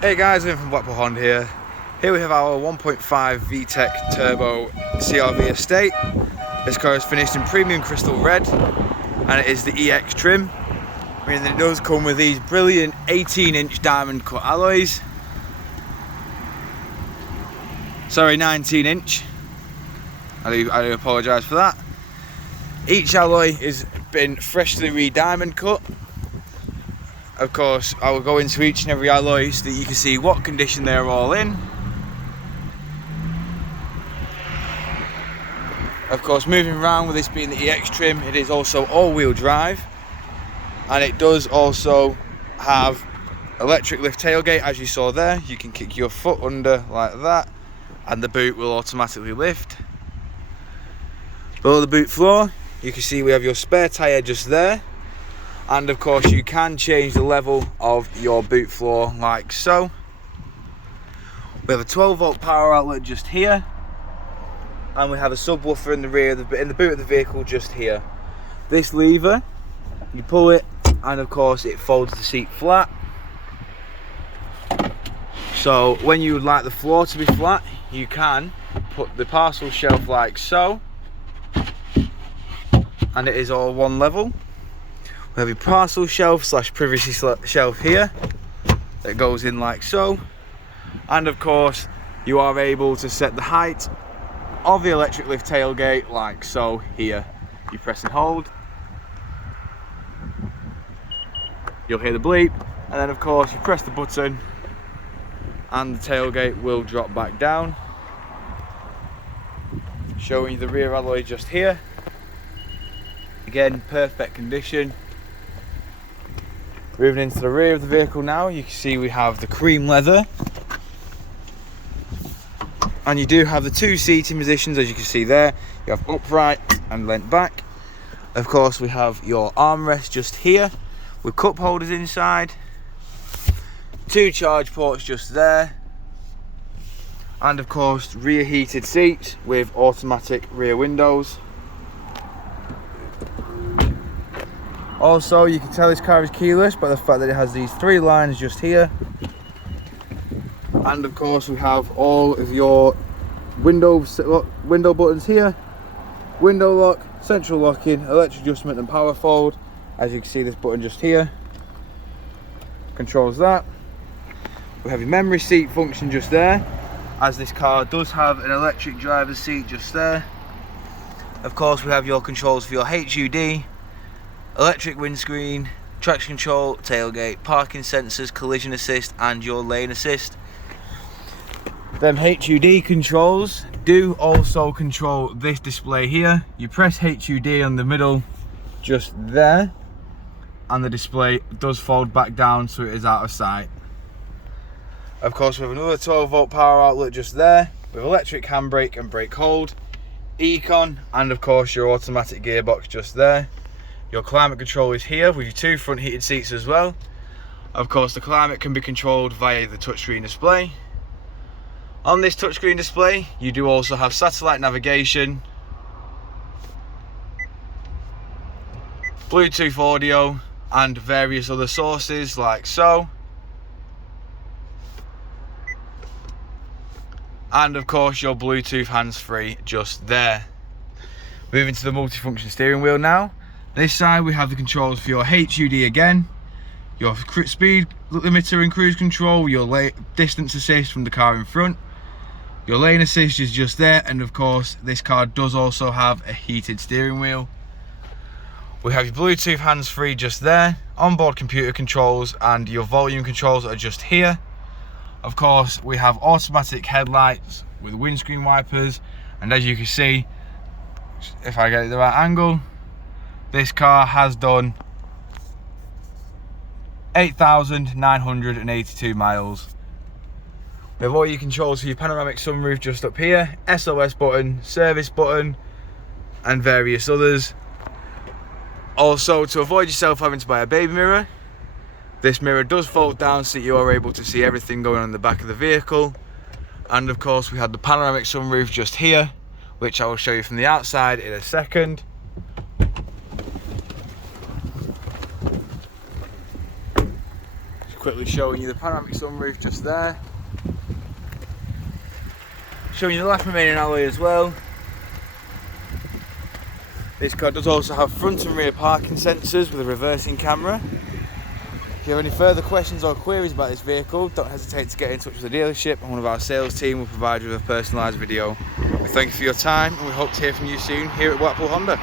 Hey guys, I'm from Blackpool Honda here. Here we have our 1.5 VTEC Turbo CRV Estate. This car is finished in premium crystal red and it is the EX trim, meaning that it does come with these brilliant 18-inch diamond cut alloys. Sorry, 19-inch. I do apologise for that. Each alloy has been freshly re-diamond cut. Of course, I will go into each and every alloy so that you can see what condition they're all in. Of course, moving around with this being the EX trim, it is also all-wheel drive, and it does also have electric lift tailgate, as you saw there. You can kick your foot under like that, and the boot will automatically lift. Below the boot floor, you can see we have your spare tyre just there. And of course you can change the level of your boot floor like so. We have a 12-volt power outlet just here, and we have a subwoofer in the rear of the boot of the vehicle just here. This lever, you pull it, and of course it folds the seat flat. So when you would like the floor to be flat, you can put the parcel shelf like so, and it is all one level. We have your parcel shelf slash privacy shelf here that goes in like so, and of course you are able to set the height of the electric lift tailgate like so here. You press and hold, you'll hear the bleep, and then of course you press the button and the tailgate will drop back down, showing you the rear alloy just here. Again, perfect condition. Moving into the rear of the vehicle now, you can see we have the cream leather, and you do have the two seating positions, as you can see there. You have upright and leant back. Of course we have your armrest just here with cup holders inside, two charge ports just there, and of course rear heated seats with automatic rear windows. Also, you can tell this car is keyless by the fact that it has these three lines just here. And of course we have all of your window buttons here. Window lock, central locking, electric adjustment and power fold. As you can see, this button just here controls that. We have your memory seat function just there, as this car does have an electric driver's seat just there. Of course we have your controls for your HUD, electric windscreen, traction control, tailgate, parking sensors, collision assist and your lane assist. Them HUD controls do also control this display here. You press HUD on the middle just there, and the display does fold back down so it is out of sight. Of course we have another 12-volt power outlet just there with electric handbrake and brake hold, econ, and of course your automatic gearbox just there. Your climate control is here with your two front heated seats as well. Of course the climate can be controlled via the touchscreen display. On this touchscreen display you do also have satellite navigation, Bluetooth audio and various other sources like so. And of course your Bluetooth hands-free just there. Moving to the multifunction steering wheel now. This side we have the controls for your HUD again, your speed limiter and cruise control, your distance assist from the car in front, your lane assist is just there, and of course this car does also have a heated steering wheel. We have your Bluetooth hands-free just there, onboard computer controls and your volume controls are just here. Of course we have automatic headlights with windscreen wipers, and as you can see, if I get it the right angle, this car has done 8,982 miles. We have all your controls for your panoramic sunroof just up here, SOS button, service button, and various others. Also, to avoid yourself having to buy a baby mirror, this mirror does fold down so that you are able to see everything going on in the back of the vehicle. And of course we have the panoramic sunroof just here, which I will show you from the outside in a second. quickly showing you the panoramic sunroof just there. Showing you the last remaining alloy as well. This car does also have front and rear parking sensors with a reversing camera. If you have any further questions or queries about this vehicle, don't hesitate to get in touch with the dealership and one of our sales team will provide you with a personalised video. We thank you for your time and we hope to hear from you soon here at Blackpool Honda.